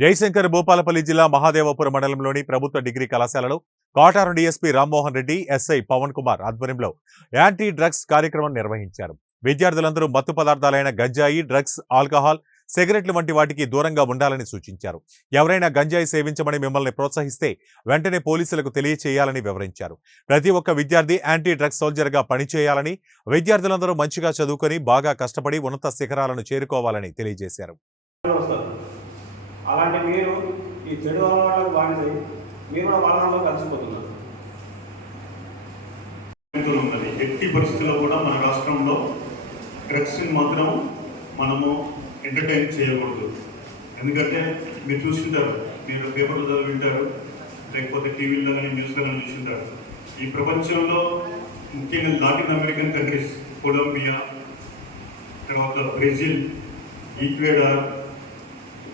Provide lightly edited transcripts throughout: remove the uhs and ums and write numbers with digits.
జయశంకర్ భూపాలపల్లి జిల్లా మహాదేవపురం మండలంలోని ప్రభుత్వ డిగ్రీ కళాశాలలో కాటారం డీఎస్పీ రామ్మోహన్ రెడ్డి, ఎస్ఐ పవన్ కుమార్ ఆధ్వర్యంలో యాంటీ డ్రగ్స్ కార్యక్రమం నిర్వహించారు. విద్యార్థులందరూ మత్తు పదార్థాలైన గంజాయి, డ్రగ్స్, ఆల్కహాల్, సిగరెట్లు వంటి వాటికి దూరంగా ఉండాలని సూచించారు. ఎవరైనా గంజాయి సేవించమని మిమ్మల్ని ప్రోత్సహిస్తే వెంటనే పోలీసులకు తెలియచేయాలని వివరించారు. ప్రతి ఒక్క విద్యార్థి యాంటీ డ్రగ్స్ సోల్జర్ గా పనిచేయాలని, విద్యార్థులందరూ మంచిగా చదువుకొని బాగా కష్టపడి ఉన్నత శిఖరాలను చేరుకోవాలని తెలియజేశారు. అలాంటి మీరు ఈ చెడు అలవాట్లకు బానిసై మీరు కూడా వాళ్ళలో కలిసిపోతున్నారు. ఎట్టి పరిస్థితుల్లో కూడా మన రాష్ట్రంలో డ్రగ్స్ని మాత్రం మనము ఎంటర్టైన్ చేయకూడదు. ఎందుకంటే మీరు చూసింటారు, మీరు పేపర్లో చదివింటారు, లేకపోతే టీవీలో కానీ న్యూస్లో కానీ చూసింటారు. ఈ ప్రపంచంలో ముఖ్యంగా లాటిన్ అమెరికన్ కంట్రీస్, కొలంబియా, తర్వాత బ్రెజిల్, ఈక్వెడార్,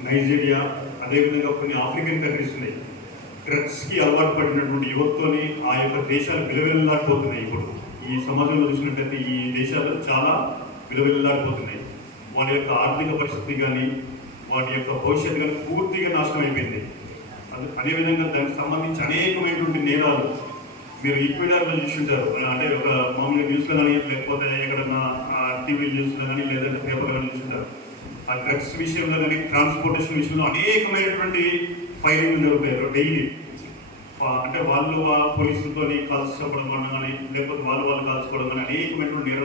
నైజీరియా, అదేవిధంగా కొన్ని ఆఫ్రికన్ కంట్రీస్ ఉన్నాయి. డ్రగ్స్కి అలవాటు పడినటువంటి యువతతోని ఆ యొక్క దేశాలు విలువెల్లాడిపోతున్నాయి. ఇప్పుడు ఈ సమాజంలో చూసినట్టయితే ఈ దేశాలు చాలా విలువెల్లాడిపోతున్నాయి. వాటి యొక్క ఆర్థిక పరిస్థితి కానీ వాటి యొక్క భవిష్యత్తు కానీ పూర్తిగా నాశనం అయిపోయింది. అదేవిధంగా దానికి సంబంధించి అనేకమైనటువంటి నేరాలు మీరు ఈక్వెడార్లో చూసింటారు. అంటే ఒక మామూలుగా న్యూస్లో కానీ లేకపోతే ఎక్కడన్నా టీవీ న్యూస్లో కానీ లేదంటే పేపర్లో కానీ చూసింటారు. ఆ డ్రగ్స్ విషయంలో కానీ ట్రాన్స్పోర్టేషన్ విషయంలో అనేకమైనటువంటి ఫైరింగ్ జరుగుతాయి డైలీ. అంటే వాళ్ళు పోలీసులతో కాల్చుకోవడం కానీ లేకపోతే వాళ్ళు కాల్చుకోవడం కానీ అనేకమైనటువంటి